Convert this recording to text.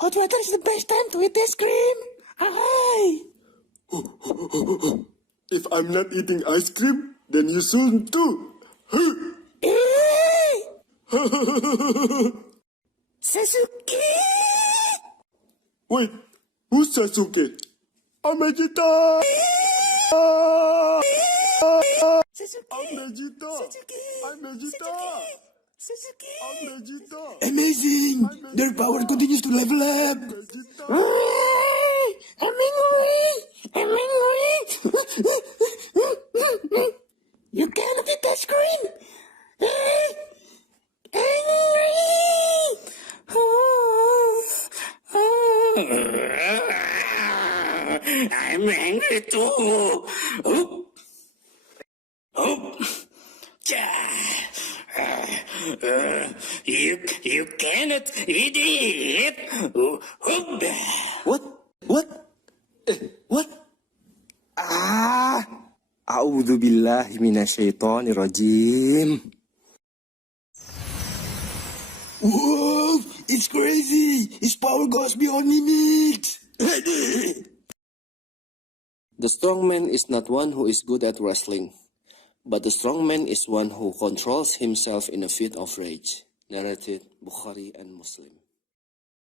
hot weather is the best time to eat ice cream. Hey! If I'm not eating ice cream, then you shouldn't too. Sasuke! Wait, who's Sasuke? I'm Vegeta! Sasuke! I'm Vegeta! Sasuke! I'm Vegeta! Sasuke! I'm Vegeta! Amazing! Their power continues to level up! Vegeta! I'm angry! I'm angry! You cannot eat ice cream! Angry! I'm angry too! You cannot eat it! What? What? A'udzu billahi minasyaitonir rajim. Whoa! It's crazy! His power goes beyond limits! The strong man is not one who is good at wrestling, but the strong man is one who controls himself in a fit of rage. Narrated Bukhari and Muslim.